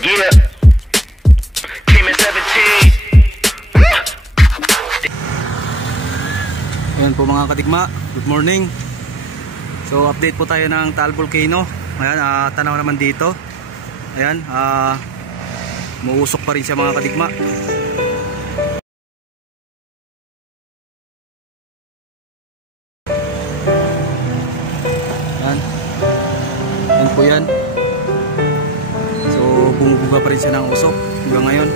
Yeah. Came in 17. Ayan po mga kadigma, good morning. So update po tayo ng Taal Volcano. Ayan, tanaw naman dito. Ayan, muusok pa rin siya mga kadigma. Ayan, ayan po yan. So bumubuga pa rin siya ng usok hanggang ngayon.